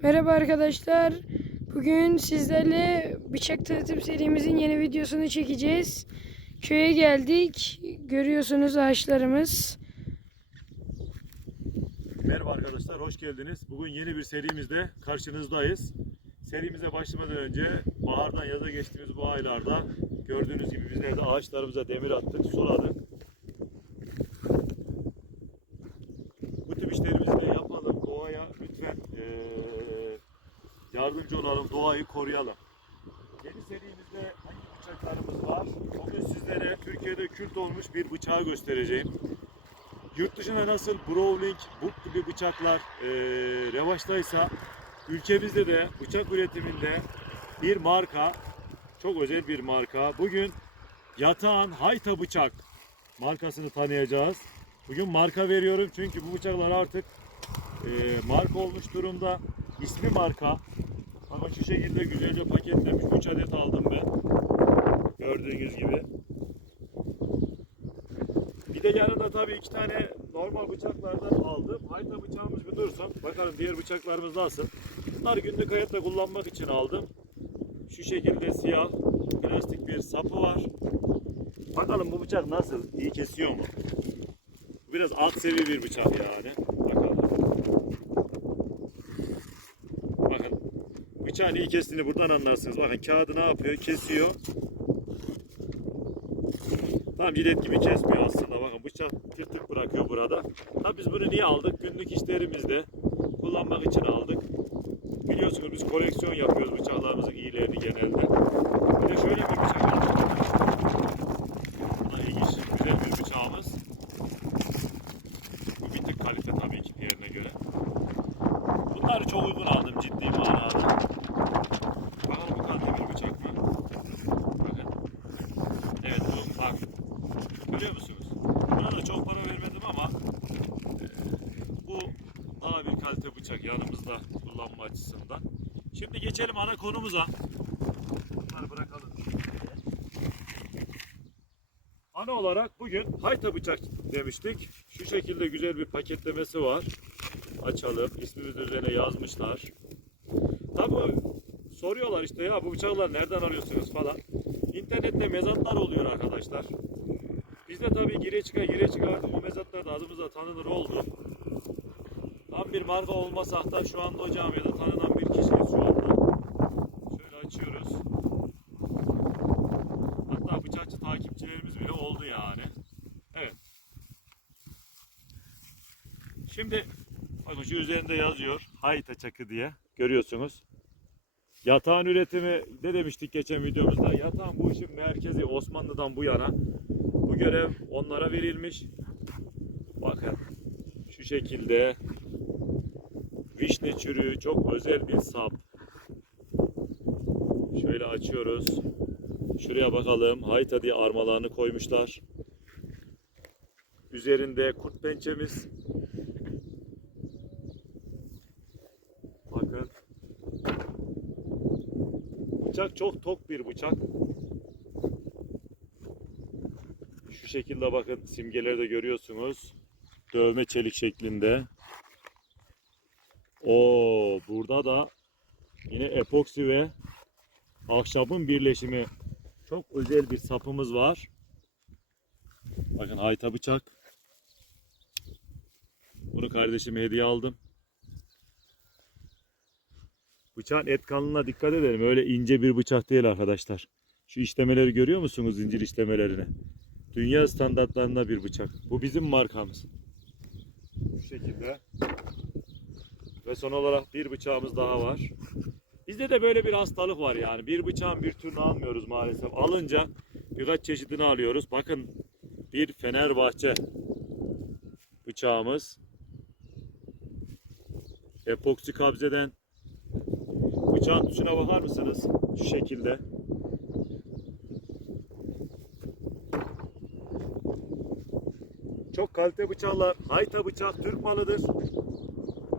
Merhaba arkadaşlar. Bugün sizlerle bıçak tanıtım serimizin yeni videosunu çekeceğiz. Köye geldik. Görüyorsunuz ağaçlarımız. Merhaba arkadaşlar, hoş geldiniz. Bugün yeni bir serimizde karşınızdayız. Serimize başlamadan önce bahardan yaza geçtiğimiz bu aylarda gördüğünüz gibi bizler de ağaçlarımıza demir attık, suladık. Yardımcı olalım, doğayı koruyalım. Yeni serimizde hangi bıçaklarımız var? Bugün sizlere Türkiye'de kült olmuş bir bıçağı göstereceğim. Yurt dışında nasıl Browning, Book gibi bıçaklar eee revaçtaysa ülkemizde de bıçak üretiminde bir marka, çok özel bir marka. Bugün Yatağan Hayta Bıçak markasını tanıyacağız. Bugün marka veriyorum çünkü bu bıçaklar artık eee, marka olmuş durumda. İsmi marka. Şu şekilde güzelce paketlemiş 3 adet aldım ben. Gördüğünüz gibi. Bir de yanında tabii iki tane normal bıçaklardan aldım. Hayta bıçağımız bir dursun. Bakalım diğer bıçaklarımız nasıl. Bunlar günlük hayatta kullanmak için aldım. Şu şekilde siyah plastik bir sapı var. Bakalım bu bıçak nasıl? İyi kesiyor mu? Biraz alt seviye bir bıçak yani. Bakalım. Bakın. Bıçağın iyi kestiğini buradan anlarsınız. Bakın kağıdı ne yapıyor? Kesiyor. Tam jilet gibi kesmiyor aslında. Bakın bıçak tırtık bırakıyor burada. Tabii biz bunu niye aldık? Günlük işlerimizde kullanmak için aldık. Biliyorsunuz biz koleksiyon yapıyoruz bıçaklarımızın iyilerini genelde. Bir de şöyle bir bıçak aldık. Bu ilginç, güzel bir bıçağımız. Bu bir tık kalite tabii ki diğerine göre. Bunları çok uygun aldım ciddi manada. Bakalım bu kalite bir bıçak mı? Bakın. Evet bu bak. Görüyor musunuz? Buna da çok para vermedim ama e, bu daha bir kalite bıçak yanımızda kullanma açısından. Şimdi geçelim ana konumuza. Bunları bırakalım. Ana olarak bugün hayta bıçak demiştik. Şu şekilde güzel bir paketlemesi var. Açalım. İsmimizi üzerine yazmışlar. Tabi soruyorlar işte ya bu bıçakları nereden alıyorsunuz falan. İnternette mezatlar oluyor arkadaşlar. De tabii gire çıka gire çıka artık o mezatlarda adımızda tanınır oldu. Tam bir marka olmasak da şu anda o camiada tanınan bir kişiyiz şu anda. Şöyle açıyoruz. Hatta bıçakçı takipçilerimiz bile oldu yani. Evet. Şimdi bakın şu üzerinde yazıyor Hayta Çakı diye. Görüyorsunuz. Yatağın üretimi ne demiştik geçen videomuzda? Yatağın bu işin merkezi Osmanlı'dan bu yana. Bu görev onlara verilmiş. Bakın şu şekilde vişne çürüğü çok özel bir sap. Şöyle açıyoruz. Şuraya bakalım. Hayta diye armalarını koymuşlar. Üzerinde kurt pençemiz. Bakın. Bıçak çok tok bir bıçak. Şu şekilde bakın simgeleri de görüyorsunuz. Dövme çelik şeklinde. O burada da yine epoksi ve ahşabın birleşimi. Çok özel bir sapımız var. Bakın hayta bıçak. Bunu kardeşime hediye aldım. Bıçağın et kalınlığına dikkat edelim. Öyle ince bir bıçak değil arkadaşlar. Şu işlemeleri görüyor musunuz zincir işlemelerini? Dünya standartlarında bir bıçak. Bu bizim markamız. Bu şekilde. Ve son olarak bir bıçağımız daha var. Bizde de böyle bir hastalık var yani. Bir bıçağın bir türünü almıyoruz maalesef. Alınca birkaç çeşidini alıyoruz. Bakın bir Fenerbahçe bıçağımız. Epoksi kabzeden Bıçağın tuşuna bakar mısınız? Şu şekilde. Çok kalite bıçaklar. Hayta bıçak Türk malıdır.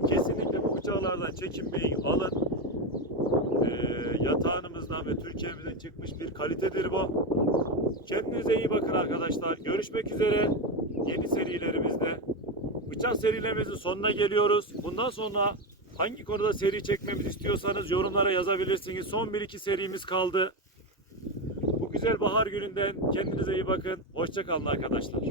Kesinlikle bu bıçaklardan çekinmeyin. Alın. Ee, yatağınımızdan ve Türkiye'mizden çıkmış bir kalitedir bu. Kendinize iyi bakın arkadaşlar. Görüşmek üzere. Yeni serilerimizde. Bıçak serilerimizin sonuna geliyoruz. Bundan sonra Hangi konuda seri çekmemizi istiyorsanız yorumlara yazabilirsiniz. Son 1-2 serimiz kaldı. Bu güzel bahar gününden kendinize iyi bakın. Hoşça kalın arkadaşlar.